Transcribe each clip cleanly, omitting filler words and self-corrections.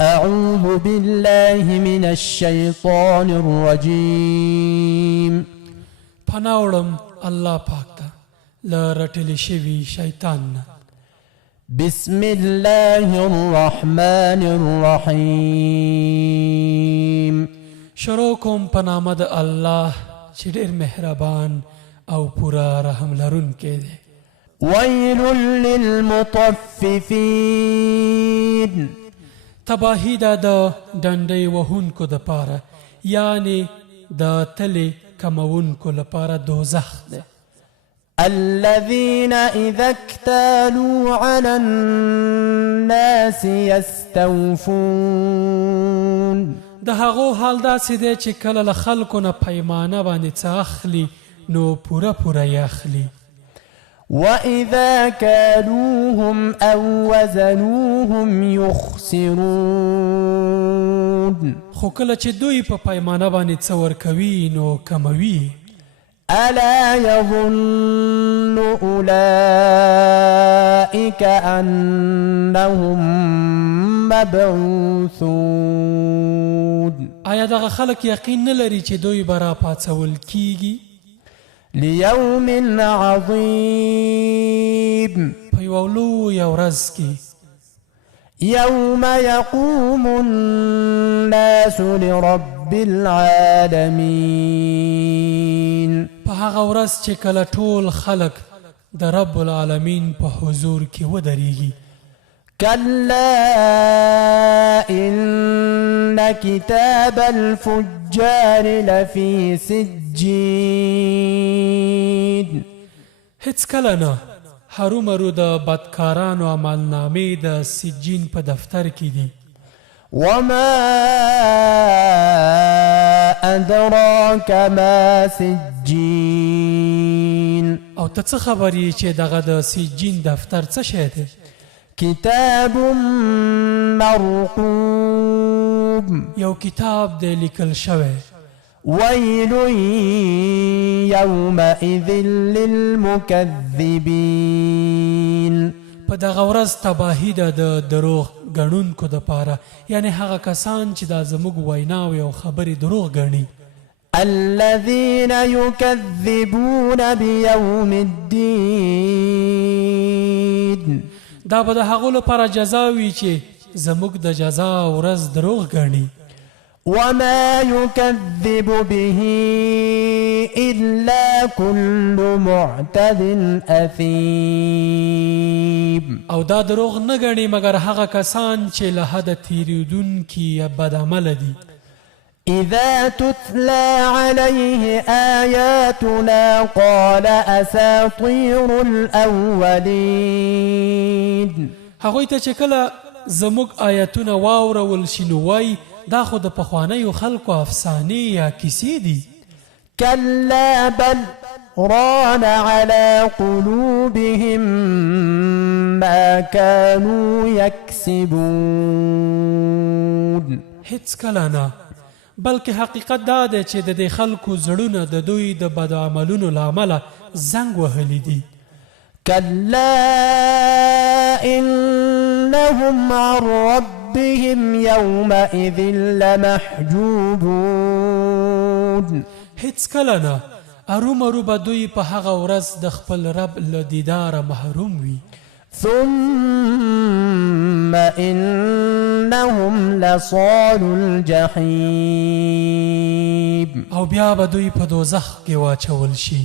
أعوذ بالله من الشيطان الرجيم پناوړم الله پاک ته له رټلې شوي شیطان نه. بسم الله الرحمن الرحيم شروع کوم په نامه د الله چې ډېر مهربان او پورا رحم لرونکی دی. ويل للمطففين تباهي ده د ډنډۍ وهونکو دپاره، یعنې د تلې کموونکو لپاره دوزخ دی. الذين إذا اكتالوا على الناس يستوفون د هغو حال داسې دی چې کله له خلکو نه پیمانه باندې څه اخلي نو پوره پوره یې اخلي. وإذا كالوهم أو وزنوهم يخسرون خو کله چې دوی په پیمانه باندې څه ورکوي نو کموي. ألا يظن أولئك أنهم مبعوثون آیا دغه خلک یقین نه لري چې دوی به راپاڅول کیږي ليوم عظيم په یوه لویه ورځ کې يوم يقوم الناس لرب العالمين په هغه ورځ چې کله ټول خلک د رب العالمین په حضور کې ودرېږي. كلا إن كتاب الفجار لفي سجين هیڅ کله نه هرومرو د بدکارانو عملنامې د سجین په دفتر کې دي. وما أدراك ما سجين او ته څه خبر یې چې دغه د سجین دفتر څه شی دی؟ كتاب مرقوم یو کتاب دی لیکل شوی. ويل يومئذ للمكذبين په دغه ورځ تباهي ده د دروغ ګڼونکو دپاره، یعنې هغه کسان چې دا زموږ ویناوې او خبرې دروغ ګڼي. الذين يكذبون بيوم الدين دا به د هغو لپاره جزا وي چې زموږ د جزا ورځ دروغ ګڼي. وما يكذب به إلا كل معتد أثيم او دا دروغ نه ګڼي مګر هغه کسان چې له حده تېرېدونکي یا بدعمله دي. إذا تتلى عليه آياتنا قال أساطير الأولين هغوی ته چې کله زموږ آیتونه واورول شي نو وایي دا خو د پخوانیو خلکو افسانې یا کیسې دي. كلا بل ران على قلوبهم ما كانوا يكسبون هیڅ کله نه، بلکې حقیقت دا دی چې د دې خلکو زړونه د دوی د بد عملونو له امله زنګ وهلي دي. كلا إنهم عن ربهم يومئذ لمحجوبون هیڅ کله نه، ارومرو به دوی په هغه ورځ د خپل رب له دیداره محروم وي. ثم إنهم لصال الجحيم او بیا به دوی په دوزخ کې واچول شي.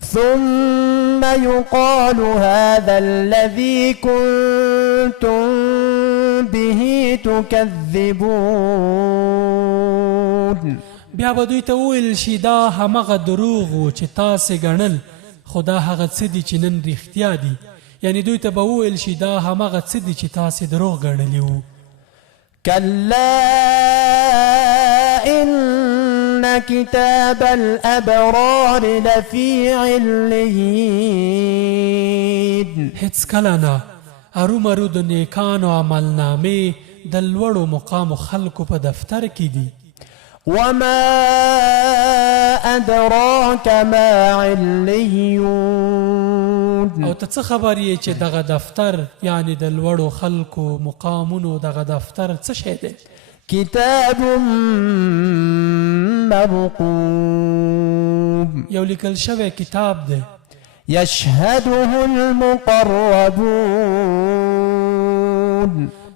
ثم يقال هذا الذي كنتم به تكذبون بیا به دوی ته وویل شي دا همغه دروغ و چې تاسې ګڼل، خو دا هغه څه دي چې نن رښتیا دي. یعنې دوی ته به وویل شي دا همغه څه دي چې تاسې دروغ ګڼلي وو. كلا إن كتاب الأبرار لفي عليين هیڅ کله نه، ارومرو د نیکانو عملنامې د لوړو مقامو خلکو په دفتر کې دي. وما أدراك ما عليون او ته څه خبر یې چې دغه دفتر یعنی د لوړو خلکو مقامونو دغه دفتر څه شی دی؟ كتاب مرقوم یو لیکل شوی کتاب دی يشهده المقربون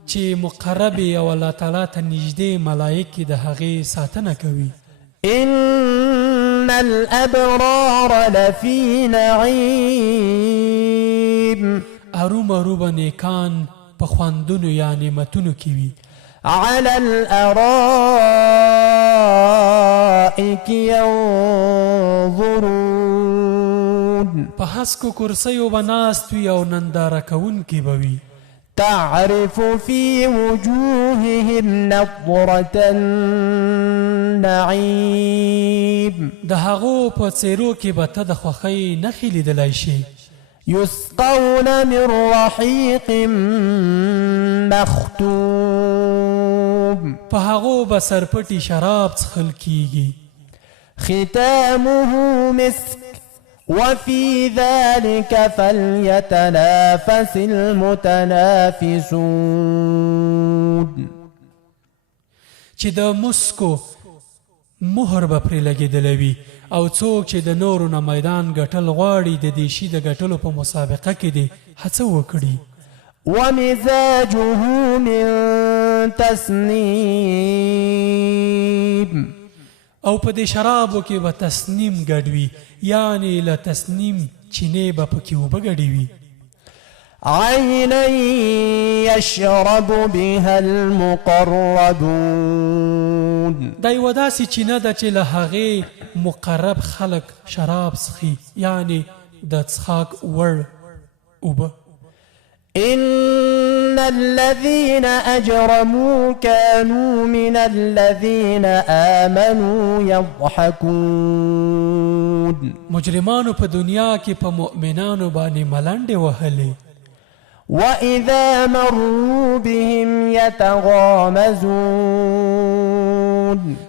چې مقرب او الله تعالی ته نږدې ملایکې د هغې ساتنه کوي. إن الأبرار لفي نعيم ارومروبه نیکان په خوندونو یا نعمتونو کې وي. على الأرائك ينظرون په هسکو کرسیو به ناست وي او ننداره کوونکي به وي. تعرف في وجوههم نضرة النعيم د هغو په څېرو کې به ته د خوښۍ نښې لیدلی شي. يسقون من رحيق مختوم په هغو به سرپټي شراب څښل کیږي. ختامه مسك وفي ذلك فليتنافس المتنافسون چې د مسکو مهر به پرې لګېدلی وي او څوک چې د نورو نه میدان ګټل غواړي د دې شي د ګټلو په مسابقه کې دې هڅه وکړي. ومزاجه من تسنيم او په دې شرابو کې به تسنیم ګډ وي یعنی له تسنیم چینې به پکې اوبه ګډې وي. عينا يشرب بها المقربون دا یوه داسې چینه ده چې له هغې مقرب خلک شراب څښي یعنی د څښاک وړ اوبه. إن الذين أجرموا كانوا من الذين آمنوا يضحكون مجرمانو په دنیا کې په مؤمنانو باندې ملنډې وهلې. وإذا مروا بهم يتغامزون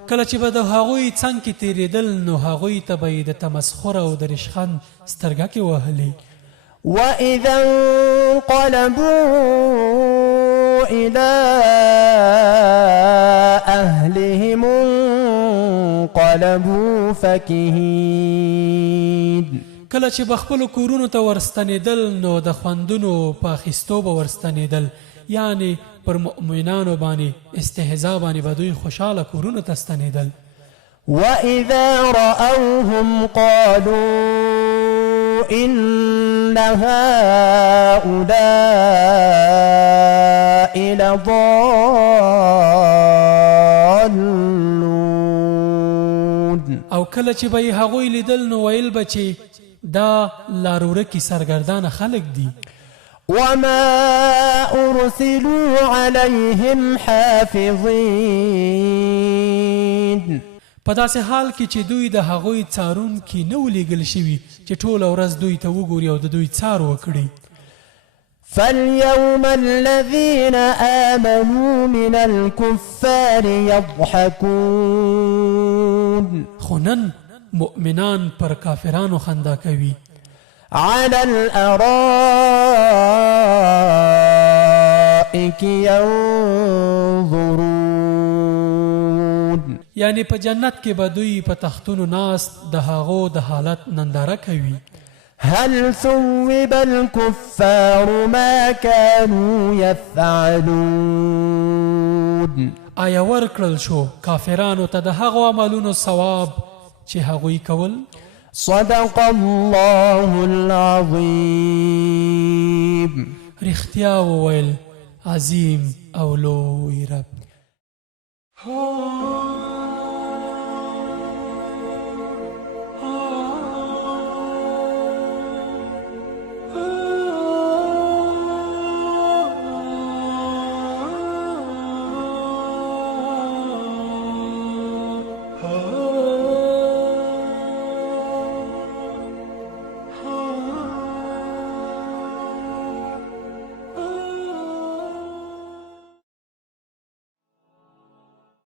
کله چې به د هغوی څنګ کې تېرېدل نو هغوی ته به یې د تمسخر او د رشخند سترګکې وهلې. وإذا انقلبوا إلى أهلهم انقلبوا فكهين کله چې به خپلو کورونو ته ورستنېدل نو د خوندونو په اخیستو به ورستنېدل یعنی پر مؤمنانو باندې استهزا باندې به دوی خوشحاله کورونو ته ستنېدل. وإذا رأوهم قالوا إن هؤلاء لضالون او کله چې به یې هغوی لیدل نو ویل به چې دا لارورکي سرګردانه خلک دي. وما أرسلوا عليهم حافظين په داسې حال کې چې دوی د هغوی څارونکي نه ولیږل شوي چې ټوله ورځ دوی ته وګوري او د دوی څار وکړي. فاليوم الذين آمنوا من الكفار يضحكون خو نن مؤمنان پر کافرانو خندا کوي. على الأرائك ينظرون یعنی په جنت کې به دوی په تختونو ناست د هغو د حالت ننداره کوي. هل ثوب الكفار ما كانوا يفعلون آیا ورکړل شو کافرانو ته د هغو عملونو ثواب چې هغوی کول؟ صدق الله العظيم رښتیا وویل عظیم او لوی رب.